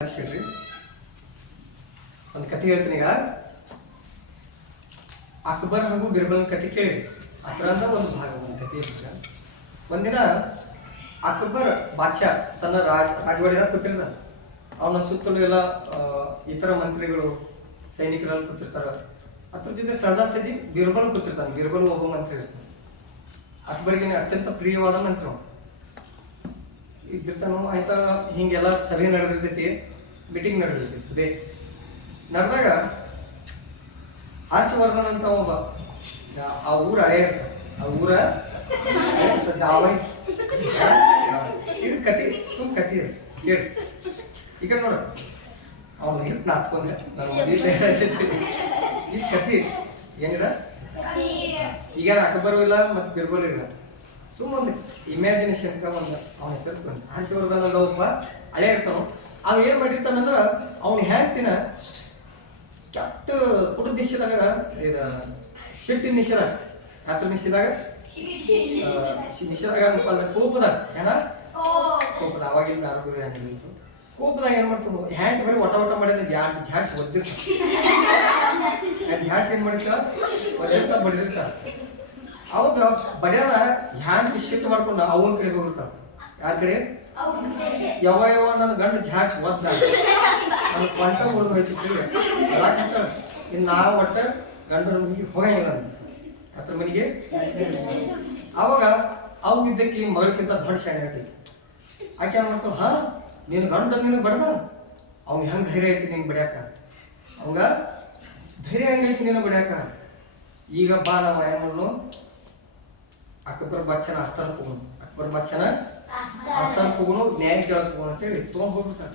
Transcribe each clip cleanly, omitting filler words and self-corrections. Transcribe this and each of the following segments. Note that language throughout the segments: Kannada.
ಒಂದು ಕಥೆ ಹೇಳ್ತೀನಿ ಈಗ. ಅಕ್ಬರ್ ಹಾಗೂ ಬಿರ್ಬಲ್ ಕಥೆ ಕೇಳಿರಿ. ಅದರಿಂದ ಒಂದು ಭಾಗ ಒಂದು ಕಥೆ ಹೇಳ್ತೀನಿ. ಒಂದಿನ ಅಕ್ಬರ್ ಬಾದ್ಶಾ ತನ್ನ ರಾಜವಾಡಿದಾಗ ಕೂತಿರ್ತಾನ. ಅವನ ಸುತ್ತಲೂ ಎಲ್ಲ ಇತರ ಮಂತ್ರಿಗಳು ಸೈನಿಕರೆಲ್ಲ ಕೂತಿರ್ತಾರ. ಅದ್ರ ಜೊತೆ ಸಹಜಾಸಹಜಿ ಬಿರ್ಬಲ್ ಕೂತಿರ್ತಾನೆ. ಬಿರ್ಬಲ್ ಒಬ್ಬ ಮಂತ್ರಿ ಇರ್ತಾನೆ. ಅಕ್ಬರ್ಗೆ ಅತ್ಯಂತ ಪ್ರಿಯವಾದ ಮಂತ್ರಿ ಇದ್ದಿರ್ತಾನು. ಆಯ್ತಾ ಹಿಂಗೆಲ್ಲ ಸಭೆ ನಡೆದಿರ್ತೈತಿ, ಮೀಟಿಂಗ್ ನಡೆದಿರ್ತೈತಿ. ಸಭೆ ನಡೆದಾಗ ಹರ್ಷವರ್ಧನ್ ಅಂತ ಒಬ್ಬ ಆ ಊರ ಹಳೆ ಇರ್ತಾನೆ. ಆ ಊರ ಜಾವೈ ಇದು ಕತಿ ಸುಮ್ ಕತಿ ಕೇಳಿ ಈ ಕಡೆ ನೋಡ. ಅವ್ನ ಹಿಂಗೆ ನಾಚ್ಕೊಂಡೆ ಈ ಕತಿ ಏನಿದ ಈಗ ಅಕ್ಬರು ಇಲ್ಲ ಮತ್ತು ಬಿರ್ಬಲ್ ಇಲ್ಲ. ಸುಮ್ಮನೆ ಇಮ್ಯಾಜಿನೇಷನ್ ಒಂದು ಅವನ ಹೆಸರು ಬಂದು ಹರ್ಷವರ್ಧನ್ ಅಲ್ಲ ಒಬ್ಬ ಹಳೆ ಇರ್ತಾನು. ಅವ ಏನು ಮಾಡಿರ್ತಾನಂದ್ರೆ ಅವ್ನು ಹ್ಯಾಂಗ್ತಿನ ಕೆಟ್ಟ ಕುಟುಂಬ ನಿಷೇಧಾಗ ಇದು ಶಿಟ್ಟಿನ ನಿಷೇಧ ಯಾತ್ರ ನಿಷೇಧಾಗ ನಿಷೇಧಾಗ ಕೋಪದಾಗ ಏನ ಕೋಪದ ಅವಾಗಿಂದ ಆರೋಗ್ಯ ಏನಿತ್ತು. ಕೋಪದಾಗ ಏನು ಮಾಡ್ತಾನು ಹ್ಯಾಂಗ್ ಬರೀ ಒಟ ಮಾಡಿದ್ರೆ ಜಾಡ್ಸಿ ಒದ್ದಿರ್ತ ಜಾಡ್ಸಿ ಏನು ಮಾಡಿರ್ತ ಒದ್ದಿರ್ತ ಬಡಿದಿರ್ತ. ಅವಾಗ ಬಡ್ಯಾನ ಹ್ಯಾಂಗ್ ಶಿಫ್ಟ್ ಮಾಡ್ಕೊಂಡು ಅವನ ಕಡೆ ಹೋಗಿರ್ತಾನ. ಯಾರ ಕಡೆ? ಯಾವ ನನ್ನ ಗಂಡು ಜಾಡ್ಸಿ ಒದ್ದ ನನ್ನ ಸ್ವಂತ ಉಳಿದು ಹೋಯ್ತಿರ್ತೀವಿ ಯಾಕಂತ ಇನ್ನು ನಾವು ಒಟ್ಟ ಗಂಡನ ಮನೆಗೆ ಹೋಗಂಗಿಲ್ಲ ಹತ್ರ ಮನೆಗೆ. ಅವಾಗ ಅವು ಇದ್ದಕ್ಕೆ ಮಗಳಿಗಿಂತ ದೊಡ್ಡ ಶಾಣೆ ಹೇಳ್ತೈತಿ. ಆಕೆ ಏನು ಮಾಡ್ತಾವ, ಹಾ ನಿನ್ನ ಗಂಡ ನಿನಗೆ ಬಡದ ಅವ್ನು ಹೆಂಗೆ ಧೈರ್ಯ ಐತಿ ನಿಂಗೆ ಬಡ್ಯಾಕ, ಅವಂಗ ಧೈರ್ಯ ಹೆಂಗೈತಿ ನೀನು ಬಡ್ಯಾಕ. ಈಗ ಬಾ ನಾವು ಏನು ಅಕ್ಬರ್ ಬಾದ್ಶಾನ ಆಸ್ಥಾನಕ್ಕೆ ಹೋಗೋಣ. ಅಕ್ಬರ್ ಬಾದ್ಶಾನ ಆಸ್ಥಾನಕ್ಕೆ ಹೋಗೋಣ, ನ್ಯಾಯ ಕೇಳಕ್ಕೆ ಹೋಗೋಣ ಅಂತೇಳಿ ತೊಗೊಂಡು ಹೋಗ್ಬಿಡ್ತಾರೆ.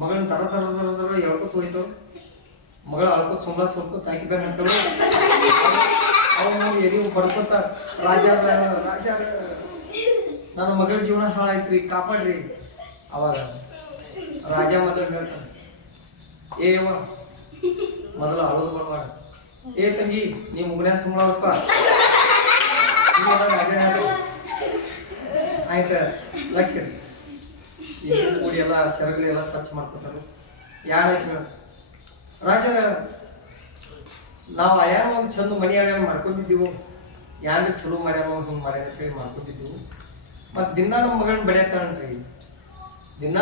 ಮಗಳನ್ನ ತರ ತರ ತರ ತರ ಹೇಳ್ಕೊತ ಹೋಯ್ತು. ಮಗಳು ಅಳ್ಕೊತ ಸುಮ್ಮನೆ ಸ್ವಲ್ಪ ತಾಕಿ ಬೇರೆ ಅಂತೇಳಿ ಅವನು ಎಲ್ಲಿ ಬಡ್ಕೊತ ರಾಜ ರಾಜ ನನ್ನ ಮಗಳ ಜೀವನ ಹಾಳಾಯ್ತ್ರಿ, ಕಾಪಾಡ್ರಿ. ಅವಾಗ ರಾಜ ಮೊದಲು ಹೇಳ್ತಾನೆ, ಏವ ಮೊದಲು ಅಳೋದು ಬರಬೇಡ, ಏ ತಂಗಿ ನೀ ಮುಗ್ನ್ಯಾನ ಸುಮ್ಮನೆ ಅವಸ್ಪ ಆಯ್ತ ಲಕ್ಷ ಈಗ ಕೂಡಿ ಎಲ್ಲ ಸೆರಗಲಿ ಎಲ್ಲ ಸ್ವಚ್ಛ ಮಾಡ್ಕೊತಾರೆ. ಯಾರಾಯ್ತು ಹೇಳ ರಾಜರ ನಾವು ಅಳ್ಯಾನ ಒಂದು ಚಂದ ಮನೆ ಅಳ್ಯಾನ ಮಾಡ್ಕೊಂಡಿದ್ದೀವು, ಯಾರು ಚಲೋ ಮಾಡ್ಯಾನ ಹಿಂಗೆ ಮಾಡ್ಯಾನ ಅಂತೇಳಿ ಮಾಡ್ಕೊಂಡಿದ್ದೀವು. ಮತ್ತು ದಿನ ನಮ್ಮ ಮಗಳನ್ನ ಬಡಿಯತ್ತಾನ್ರಿ, ದಿನ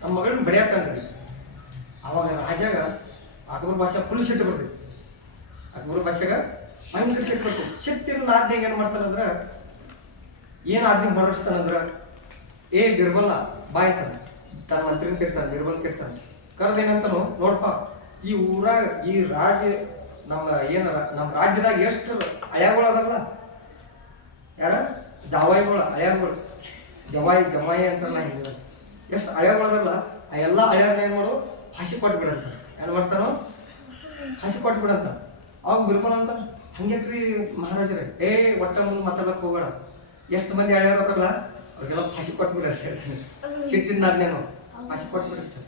ನಮ್ಮ ಮಗಳನ್ನ ಬಡಿಯತ್ತಾನ್ರಿ. ಅವಾಗ ರಾಜಾಗ ಅಕ್ಬರ್ ಬಾದ್ಶಾ ಫುಲ್ ಸಿಟ್ಟು ಬರ್ತೈತಿ. ಅಕ್ಬರ್ ಬಾದ್ಶಾಗ ಭಯಂಕರ ಸಿಟ್ಟು ಬರ್ತೈತಿ. ಸಿಟ್ಟಿನ ಆಜ್ಞೆಗೆ ಏನು ಮಾಡ್ತಾನಂದ್ರೆ ಏನು ಆಜ್ಞೆ ಹೊರಡಿಸ್ತಾನಂದ್ರೆ, ಏ ಬಿರ್ಬಲ್ಲ ಬಾ ಆಯ್ತಾನೆ ತನ್ನ ಮಂತ್ರಿನ ಕರಿತಾನೆ, ಬಿರ್ಬಲ್ ಕರಿತಾನೆ. ಕರೆದೇನಂತಾನು, ನೋಡಪ್ಪ ಈ ಊರಾಗ ಈ ರಾಜ ನಮ್ಮ ಏನಾರ ನಮ್ಮ ರಾಜ್ಯದಾಗ ಎಷ್ಟು ಹಳ್ಯಾಗಳು ಅದಲ್ಲ, ಯಾರ ಜಾವಾಯಿಗಳು ಹಳ್ಯಾಗಳು ಜಮಾಯಿ ಅಂತ ನಾ ಹಿಂಗೆ ಎಷ್ಟು ಹಳ್ಯಾಗಳು ಅದಲ್ಲ, ಆ ಎಲ್ಲ ಹಳ್ಯಾರನ್ನ ಏನು ಮಾಡು ಹಸಿ ಕೊಟ್ಬಿಡಂತ. ಏನು ಮಾಡ್ತಾನೋ ಹಸಿ ಕೊಟ್ಬಿಡಂತ. ಅವಾಗ ಬಿರ್ಬಲ್ ಅಂತಾನೆ, ಹಂಗ್ಯಾಕ್ರಿ ಮಹಾರಾಜರೇ, ಏ ಒಟ್ಟ ಮುಂದೆ ಮಾತಾಡಕ್ಕೆ ಹೋಗೋಣ, ಎಷ್ಟು ಮಂದಿ ಹಳ್ಯಾರ ಅದಲ್ಲ ಅವ್ರಿಗೆಲ್ಲ ಹಸಿ ಕೊಟ್ಬಿಡ ಅಂತ ಹೇಳ್ತಾನೆ. ಸಿಟ್ಟಿನ ಆಜ್ಞೆನು ಹಸಿ ಕೊಟ್ಬಿಡಿರ್ತಾನೆ.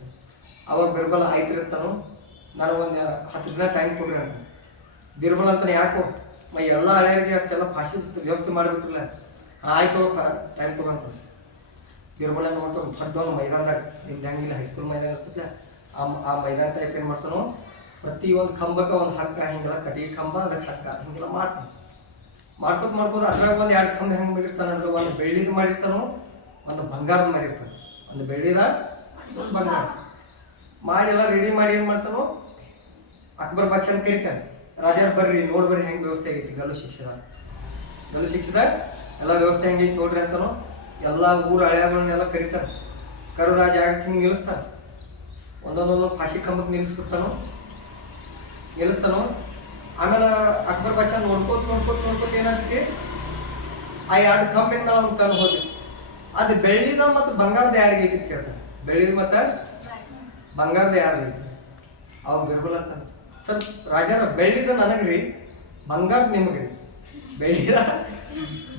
ಅವಾಗ ಬಿರ್ಬಲ್ ಆಯ್ತಿರ್ತಾನು, ನಾನು ಒಂದು 10 ದಿನ ಟೈಮ್ ಕೊಡ್ರಿ ಅಂತ. ಬಿರ್ಬಲ್ ಅಂತಾನೆ, ಯಾಕೋ ಎಲ್ಲ ಹಳೆಯರಿಗೆ ಅಷ್ಟೆಲ್ಲ ಭಾಷೆ ವ್ಯವಸ್ಥೆ ಮಾಡಬೇಕಿಲ್ಲ, ಆಯ್ತು ಟೈಮ್ ತೊಗೊಂತ. ಬಿರ್ಬಲ್ ಏನು ಮಾಡ್ತಾನೆ, ದೊಡ್ಡ ಒಂದು ಮೈದಾನದಾಗ ನಿಮ್ದು ಹೆಂಗಿಲ್ಲ ಹೈಸ್ಕೂಲ್ ಮೈದಾನ ಇರ್ತದೆ ಆ ಮೈದಾನ ಟೈಪ್ ಏನು ಮಾಡ್ತಾನೋ, ಪ್ರತಿ ಒಂದು ಕಂಬಕ್ಕೆ ಒಂದು ಹಗ್ಗ ಹಿಂಗೆಲ್ಲ ಕಟ್ಟಿಗೆ ಕಂಬ ಅದಕ್ಕೆ ಹಗ್ಗ ಹಿಂಗೆಲ್ಲ ಮಾಡ್ತಾನೆ. ಮಾಡ್ಕೋದು ಅದ್ರಾಗ ಒಂದು 2 ಕಂಬ ಹೆಂಗೆ ಮಾಡಿರ್ತಾನೆ ಅಂದ್ರೆ, ಒಂದು ಬೆಳ್ಳಿದು ಮಾಡಿರ್ತಾನೋ, ಒಂದು ಬಂಗಾರದ ಮಾಡಿರ್ತಾನೆ. ಒಂದು ಬೆಳ್ಳಿದ ಒಂದು ಬಂಗಾರ ಮಾಡಿ ಎಲ್ಲ ರೆಡಿ ಮಾಡಿ ಏನು ಮಾಡ್ತಾನೋ, ಅಕ್ಬರ್ ಬಾದ್ಶಾನ ಕರಿತಾನೆ. ರಾಜಾರ ಬರ್ರಿ ನೋಡ್ಬರ್ರಿ ಹೆಂಗೆ ವ್ಯವಸ್ಥೆ ಆಗೈತಿ ಗಲ್ಲು ಶಿಕ್ಷದ ಎಲ್ಲ ವ್ಯವಸ್ಥೆ ಹೆಂಗೈತಿ ನೋಡ್ರಿ ಅಂತಾನೋ. ಎಲ್ಲ ಊರ ಹಳ್ಯಾಗಳನ್ನೆಲ್ಲ ಕರಿತಾನೆ. ಕರೆದ ಆ ಜಾಗಕ್ಕೆ ಹಿಂಗೆ ನಿಲ್ಲಿಸ್ತಾನೆ. ಒಂದೊಂದೊಂದು ಫಾಸಿ ಕಂಬಕ್ಕೆ ನಿಲ್ಲಿಸ್ತಾನೋ. ಆಮೇಲೆ ಅಕ್ಬರ್ ಬಾದ್ಶಾ ನೋಡ್ಕೋತ ಏನಾಗ್ತೈತಿ, ಆ 2 ಕಂಬಿನ ಮೇಲೆ ಅವ್ನು ಕಣ್ಣು ಹೋದ್ರಿ. ಅದು ಬೆಳ್ಳಿದ ಮತ್ತು ಬಂಗಾರದ ಯಾರಿಗೆ ಐತಿ ಕೇಳ್ತಾನೆ. ಬೆಳ್ಳಿದ ಮತ್ತು ಬಂಗಾರದ ಯಾರಿಗೆ? ಅವಾಗ ಬಿರ್ಬಲ್ ಅಂತಾನೆ, ಸರ್ ರಾಜಾರ ಬೆಳ್ಳಿದ ನನಗ್ರಿ, ಬಂಗಾರದ ನಿಮಗ್ರಿ.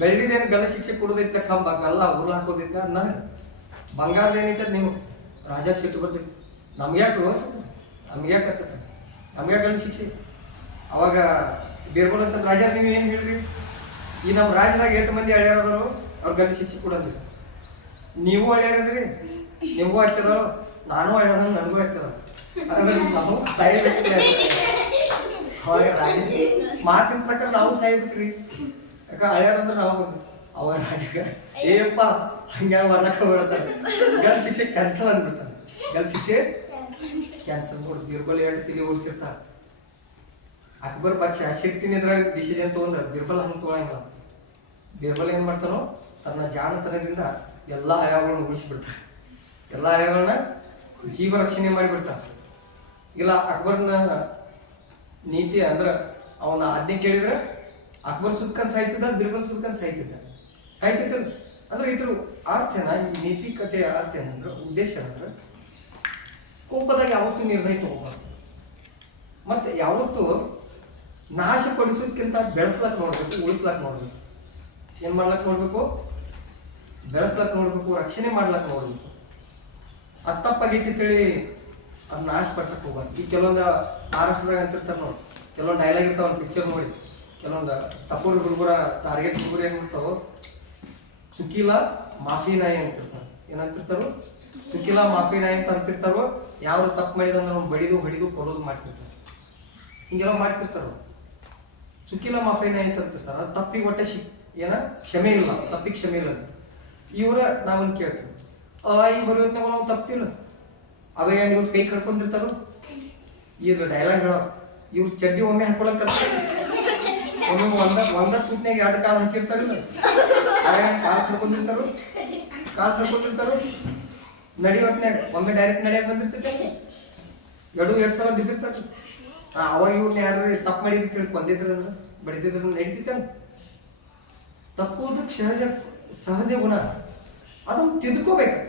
ಬೆಳ್ಳಿದೇನು ಗಲ್ಲ ಶಿಕ್ಷೆ ಕೊಡೋದೈತೆ ಕಂಬ ಗಲ್ಲ ಉರ್ಲು ಹಾಕೋದೈತೆ ಅದು ನನಗೆ, ಬಂಗಾರದ ಏನೈತೆ ಅದು ನಿಮಗೆ. ರಾಜ ಸಿಟ್ಟು ಬರ್ತೈತಿ, ನಮ್ಗ್ಯಾಕೆ ಗಲ್ಲ ಶಿಕ್ಷೆ. ಅವಾಗ ಬಿರ್ಬಲ್ ಅಂತ, ರಾಜಾರ ನೀವು ಏನು ಹೇಳ್ರಿ, ಈ ನಮ್ಮ ರಾಜ್ಯದಾಗ 8 ಮಂದಿ ಹಳ್ಯಾರದರು ಅವ್ರು ಗಲ್ಲ ಶಿಕ್ಷೆ ಕೊಡಂದ್ರಿ, ನೀವು ಹಳ್ಯಾರದ್ರಿ, ನಿಮಗೂ ಹತ್ತದಳು ನಾನು ಹಳೆಯದ ನನಗೂ ಆಗ್ತದ ಹಾಗಾದ್ರೆ ನಾವು ಸಾಯ್ಬೇಕ್ರಿ ಅವಾಗ ಮಾತಿನ ಪ್ರಕಾರ ನಾವು ಸಾಯ್ಬೇಕ್ರಿ ಯಾಕ ಹಳೆಯರಂದ್ರೆ ನಾವು ಬಂದು ಅವ ರಾಜಕ ಏಪ್ಪ ಹಂಗೆ ವರ್ಣಕ ಬಿಡ್ತಾರೆ ಗಲ್ ಶಿಕ್ಷೆ ಕ್ಯಾನ್ಸಲ್ ಅಂದ್ಬಿಡ್ತಾನೆ ಗಲ್ ಶಿಕ್ಷೆ ಕ್ಯಾನ್ಸಲ್ ನೋಡಿ ಬಿರ್ಬಲ್ ಎಷ್ಟು ತಿಳಿ ಓಡಿಸಿರ್ತಾರ ಅಕ್ಬರ್ ಬಾದ್ಶಾ ಶೆಟ್ಟಿನ ಇದ್ರಾಗ ಡಿಸಿಷನ್ ತೊಗೊಂಡ್ರ ಬಿರ್ಬಲ್ ಹಂಗೆ ತೊಗೊಳಂಗಿಲ್ಲ ಬಿರ್ಬಲ್ ಏನ್ ಮಾಡ್ತಾನೋ ತನ್ನ ಜಾಣತನದಿಂದ ಎಲ್ಲಾ ಹಳೆಗಳನ್ನ ಉಳಿಸಿಬಿಡ್ತಾನೆ ಎಲ್ಲಾ ಹಳೆಗಳನ್ನ ಜೀವ ರಕ್ಷಣೆ ಮಾಡಿಬಿಡ್ತಾನೆ ಇಲ್ಲ ಅಕ್ಬರ್ನ ನೀತಿ ಅಂದ್ರ ಅವನ ಆಜ್ಞೆ ಕೇಳಿದ್ರೆ ಅಕ್ಬರ್ ಸುತ್ಕನ್ ಸಾಯ್ತಿದ್ದ ಬಿರ್ಬಲ್ ಸುತ್ಕನ್ ಸಾಯ್ತಿದ್ದ ಅಂದ್ರೆ ಇದ್ರ ಅರ್ಥನ ಈ ನೀತಿಕತೆಯ ಅರ್ಥ ಏನಂದ್ರೆ ಉದ್ದೇಶ ಏನಂದ್ರೆ ಕೋಪದಾಗ ಯಾವತ್ತೂ ನಿರ್ಣಯ ತಗೋಬಾರ್ದು ಮತ್ತೆ ಯಾವತ್ತೂ ನಾಶಪಡಿಸೋದಕ್ಕಿಂತ ಬೆಳೆಸ್ಲಾಕ್ ನೋಡ್ಬೇಕು ಉಳಿಸ್ಲಾಕ್ ನೋಡ್ಬೇಕು ಏನ್ ಮಾಡ್ಲಾಕ್ ನೋಡ್ಬೇಕು ಬೆಳೆಸ್ಲಾಕ್ ನೋಡ್ಬೇಕು ರಕ್ಷಣೆ ಮಾಡ್ಲಾಕ್ ನೋಡ್ಬೇಕು ಅದು ತಪ್ಪಾಗೈತಿ ತಿಳಿ ಅದನ್ನ ನಾಶ ಪಡ್ಸಕ್ ಹೋಗ್ಬಾರ್ದು ಈಗ ಕೆಲವೊಂದು ಮಹಾರಾಷ್ಟ್ರದಾಗ ಅಂತಿರ್ತಾರೆ ನೋಡಿ ಕೆಲವೊಂದು ಡೈಲಾಗ್ ಇರ್ತಾವ ಒಂದು ಪಿಕ್ಚರ್ ನೋಡಿ ಕೆಲವೊಂದು ತಪ್ಪೂರು ಹುಡುಗರ ಟಾರ್ಗೆಟ್ ಹುಡುಗರು ಏನ್ ಮಾಡ್ತಾವ ಚುಕಿಲ ಮಾಫಿ ನಾಯಿ ಅಂತಿರ್ತಾರೆ ಏನಂತಿರ್ತಾರೋ ಚುಕಿಲ ಮಾಫಿ ನಾಯಿ ಅಂತ ಅಂತಿರ್ತಾರೋ ಯಾರು ತಪ್ಪು ಮಾಡಿದಂದ್ರೆ ಅವ್ನು ಬಡಿದು ಹೊಡಿದು ಕೊಡೋದು ಮಾಡ್ತಿರ್ತಾರೆ ಹಿಂಗೆಲ್ಲ ಮಾಡ್ತಿರ್ತಾರ ಚುಕಿಲ ಮಾಫಿ ನಾಯಿ ಅಂತ ಅಂತಿರ್ತಾರ ತಪ್ಪಿಗೆ ಒಟ್ಟೆ ಏನ ಕ್ಷಮೆ ಇಲ್ಲ ತಪ್ಪಿಗೆ ಕ್ಷಮೆ ಇಲ್ಲ ಇವ್ರ ನಾವೊಂದು ಕೇಳ್ತೀವಿ ಈ ಬರೋತ್ನಾಗ ನಾವು ತಪ್ತಿಲ್ಲ ಅವೇ ಇವ್ರು ಕೈ ಕಟ್ಕೊಂಡಿರ್ತಾರೋ ಇವ್ರ ಡೈಲಾಗ್ ಹೇಳೋ ಇವ್ರು ಚಡ್ಡಿ ಒಮ್ಮೆ ಹಾಕೊಳಕ್ ಒಮ್ಮೆ ಒಂದ ಕೂತ್ನಾಗ 2 ಕಾಳು ಹಾಕಿರ್ತಾರಿಲ್ಲ ಕಾಳು ಕಟ್ಕೊಂಡಿರ್ತಾರೋ ನಡಿ ಹೊತ್ನ್ಯಾಗ ಒಮ್ಮೆ ಡೈರೆಕ್ಟ್ ನಡಿಯಾಕ ಬಂದಿರ್ತೈತೆ 2 ಸಲ ಬಿದ್ದಿರ್ತಾರೆ ಅವಾಗ ಇವ್ರನ್ನ ಯಾರು ತಪ್ಪು ಮಾಡಿದ್ರು ಕೇಳಿ ಕೊಂದಿದ್ರಂದ್ರೆ ಬಡಿದಿದ್ರ ನಡೀತಿತ್ತ ತಪ್ಪುವುದಕ್ಕೆ ಸಹಜ ಗುಣ ಅದನ್ನು ತಿದ್ಕೋಬೇಕು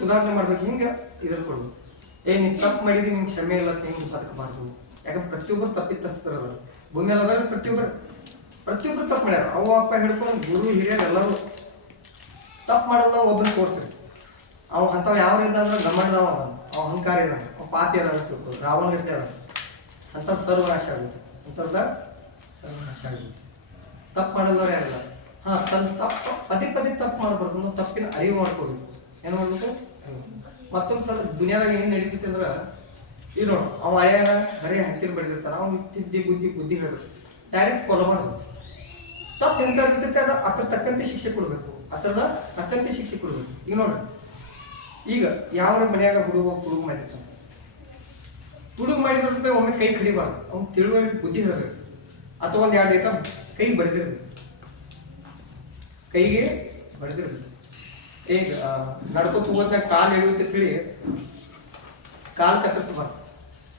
ಸುಧಾರಣೆ ಮಾಡ್ಬೇಕು ಹಿಂಗೆ ಇದ್ರ ಕೊಡ್ಬೇಕು ನೀನ್ ತಪ್ಪು ಮಾಡಿದ್ರಿ ನಿಮ್ಗೆ ಕ್ಷಮೆ ಇಲ್ಲ ಹಿಂಗೆ ಬದುಕಬಾರ್ದು ಯಾಕಂದ್ರೆ ಪ್ರತಿಯೊಬ್ಬರು ತಪ್ಪಿತಸ್ಥರ ಭೂಮಿ ಅದಾರ ಪ್ರತಿಯೊಬ್ಬರು ತಪ್ಪು ಮಾಡ್ಯಾರ ಅವ ಅಪ್ಪ ಹಿಡ್ಕೊಂಡು ಗುರು ಹಿರಿಯರು ಎಲ್ಲರೂ ತಪ್ಪು ಮಾಡಲ್ಲ ಒಬ್ಬನ ತೋರಿಸ್ರಿ ಅವ ಅಂಥವ್ ಯಾವ ರೀತಿ ಅಂದ್ರೆ ನಮ್ಮಣ್ಣವ ಅವ ಅಹಂಕಾರ ಇದ್ದಾನೆ ಅವ ಪಾಪಿ ಅದ ತಿಳ್ಕೊ ರಾವಣ ಗತಿ ಅದ ಅಂಥವ್ರು ಸರ್ವನಾಶ ಆಗುತ್ತೆ ಅಂಥವ್ರದ ಸರ್ವನಾಶ ಆಗುತ್ತೆ ತಪ್ಪು ಮಾಡಲ್ಲವ್ರು ಯಾರಿಲ್ಲ ತನ್ನ ತಪ್ಪು ಪದೇ ತಪ್ಪು ಮಾಡಬಾರ್ದು ತಪ್ಪಿನ ಅರಿವು ಮಾಡ್ಕೊಡ್ಬೇಕು ಏನು ಮಾಡ್ಬೇಕು ಮತ್ತೊಂದು ಸಲ ದುನಿಯಾದಾಗ ಏನು ನಡೀತೈತಿ ಅಂದ್ರೆ ಇದು ನೋಡು ಅವ ಹಳೆಯನ ಹರಿ ಹತ್ತಿರ ಬೆಳೆದಿರ್ತಾನ ಅವ್ನು ಬುದ್ಧಿ ಹೇಳ್ಬೇಕು ಡೈರೆಕ್ಟ್ ಫಾಲೋ ಮಾಡೋದು ತಪ್ಪು ಎಂತ ಇರ್ತೈತೆ ಅದ ಅದ್ರ ತಕ್ಕಂತೆ ಶಿಕ್ಷೆ ಕೊಡ್ಬೇಕು ಈಗ ನೋಡ್ರಿ ಈಗ ಯಾವ ಮನ್ಯಾಗ ಹುಡುಗ ಮಾಡಿರ್ತಾನೆ ಮಾಡಿದ್ರ ಒಮ್ಮೆ ಕೈ ಕಡಿಬಾರ್ದು ಅವ್ನು ತಿಳುವಳಿಕೆ ಬುದ್ಧಿ ಹೇಳಬೇಕು ಅಥವಾ ಒಂದು 2 ಐಟಮ್ ಕೈಗೆ ಬಡಿದಿರ್ಬೇಕು ಈಗ ನಡ್ಕೋತ ಹೋಗೋದ್ನಾಗ ಕಾಲು ಎಳೆಯುತ್ತೆ ತಿಳಿ ಕಾಲು ಕತ್ತರಿಸಬಾರ್ದು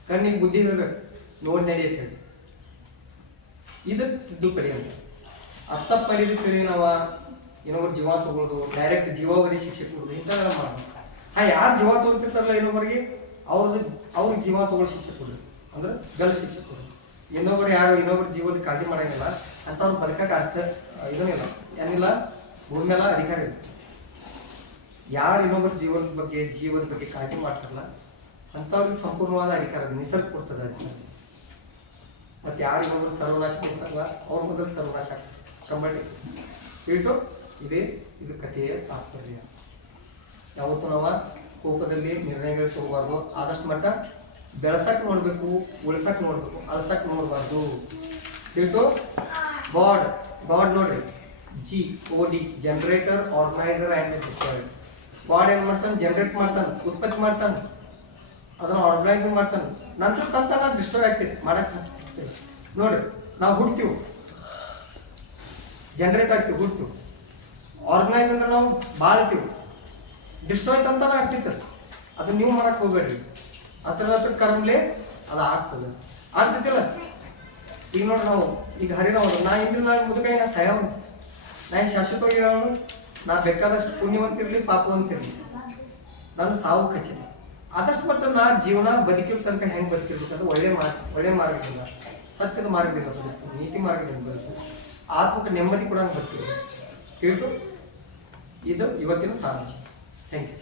ಕಣ್ಣಿಗೆ ಬುದ್ಧಿ ಇರಬೇಕು ನೋಡಿ ನಡೆಯುತ್ತೆ ಹೇಳಿ ಇದಕ್ಕೆ ತಿದ್ದುಪಡಿ ಅಂತ ಅತ್ತಪ್ಪಡಿದು ತಿಳಿ ನಾವು ಇನ್ನೊಬ್ರು ಜೀವ ತಗೊಳ್ಳೋದು ಡೈರೆಕ್ಟ್ ಜೀವಾವಧಿ ಶಿಕ್ಷೆ ಕೊಡೋದು ಇಂಥವೆಲ್ಲ ಮಾಡ್ಬೇಕು ಯಾರು ಜೀವ ತಗೋತಿರ್ತಾರಲ್ಲ ಇನ್ನೊಬ್ಬರಿಗೆ ಅವ್ರಿಗೆ ಜೀವ ತಗೊಳ್ಳೋ ಶಿಕ್ಷೆ ಕೊಡೋದು ಅಂದ್ರೆ ಗಲ್ ಶಿಕ್ಷೆ ಕೊಡೋದು ಇನ್ನೊಬ್ರು ಜೀವದ ಕಾಳಜಿ ಮಾಡಂಗಿಲ್ಲ ಅಂಥವ್ರು ಬದುಕಕ್ಕೆ ಅರ್ಥ ಏನಿಲ್ಲ ಭೂಮಿ ಮೇಲೆ ಅಧಿಕಾರ ಇಲ್ಲ ಯಾರು ಇನ್ನೊಬ್ಬರ ಜೀವದ ಬಗ್ಗೆ ಕಾಳಜಿ ಮಾಡ್ತಾರಲ್ಲ ಅಂಥವ್ರಿಗೆ ಸಂಪೂರ್ಣವಾದ ಅಧಿಕಾರ ನಿಸರ್ಗ ಕೊಡ್ತದೆ ಅದಕ್ಕೆ ಮತ್ತೆ ಯಾರು ಇನ್ನೊಬ್ಬರು ಸರ್ವನಾಶ ಬಯಸ್ತಾರಲ್ಲ ಅವ್ರ ಮೊದಲು ಸರ್ವನಾಶ ಶಂಬಳಿ ಇಟ್ಟು ಇದು ಕಥೆಯ ತಾತ್ಪರ್ಯ ಯಾವತ್ತು ನಾವು ಕೋಪದಲ್ಲಿ ನಿರ್ಣಯಗಳು ತಗೋಬಾರ್ದು ಆದಷ್ಟು ಮಟ್ಟ ಬೆಳೆಸಕ್ ನೋಡ್ಬೇಕು ಉಳಿಸಕ್ ನೋಡ್ಬೇಕು ಅಳಸಕ್ ನೋಡ್ಬಾರ್ದು ಇಟ್ಟು ಗಾಡ್ ನೋಡ್ರಿ GOD generator organiser and destroyer god ಏನು ಮಾಡ್ತಾನೆ ಜನರೇಟ್ ಮಾಡ್ತಾನೆ ಉತ್ಪತ್ತಿ ಮಾಡ್ತಾನೆ ಅದನ್ನ ಆರ್ಗನೈಸ್ ಮಾಡ್ತಾನೆ ನಂತರ ತಂತಾನ ಡಿಸ್ಟ್ರಾಯ್ ಆಗ್ತೈತಿ ಮಾಡಕ್ಕೆ ನೋಡ್ರಿ ನಾವು ಹುಡ್ತೀವಿ ಜನರೇಟ್ ಆಗ್ತೀವಿ ಹುಡ್ತೀವಿ ಆರ್ಗನೈಸ್ ಅಂದ್ರೆ ನಾವು ಬಾಳ್ತೀವಿ ಡಿಸ್ಟ್ರಾಯ್ ತಂತಾನ ಆಗ್ತೈತೆ ಅದನ್ನ ನೀವು ಮಾಡಕ್ಕೆ ಹೋಗ್ಬೇಡ್ರಿ ಹತ್ರ ಕರ್ಮಲೆ ಅದು ಆಗ್ತೈತಿಲ್ಲ ಈಗ ನೋಡ್ರಿ ನಾವು ಈಗ ಹರಿದವನು ನಾ ಇಂದಿಲ್ಲ ಮುದುಕ ನಾ ಸಾಯವನು ನಾ ಶಾಶ್ವತವಾಗಿ ಹೇಳೋನು ನಾ ಬೇಕಾದಷ್ಟು ಪುಣ್ಯವಂತಿರ್ಲಿ ಪಾಪವಂತಿರ್ಲಿ ನಾನು ಸಾವು ಖಚಿತ ಆದಷ್ಟು ಮಟ್ಟ ನಾ ಜೀವನ ಬದುಕಿರೋ ತನಕ ಹೆಂಗೆ ಬದುಕಿರ್ಬೇಕಂದ್ರೆ ಒಳ್ಳೆ ಮಾರ್ಗದಿಂದ ಸತ್ಯದ ಮಾರ್ಗದಿಂದ ಬದುಕು ನೀತಿ ಮಾರ್ಗದಿಂದ ಬದುಕು ಆತ್ಮಕ ನೆಮ್ಮದಿ ಕೂಡ ಬದುಕಿರ್ಬೇಕು ತಿಳ್ತು ಇದು ಇವತ್ತಿನ ಸಾರಾಂಶ ಥ್ಯಾಂಕ್ ಯು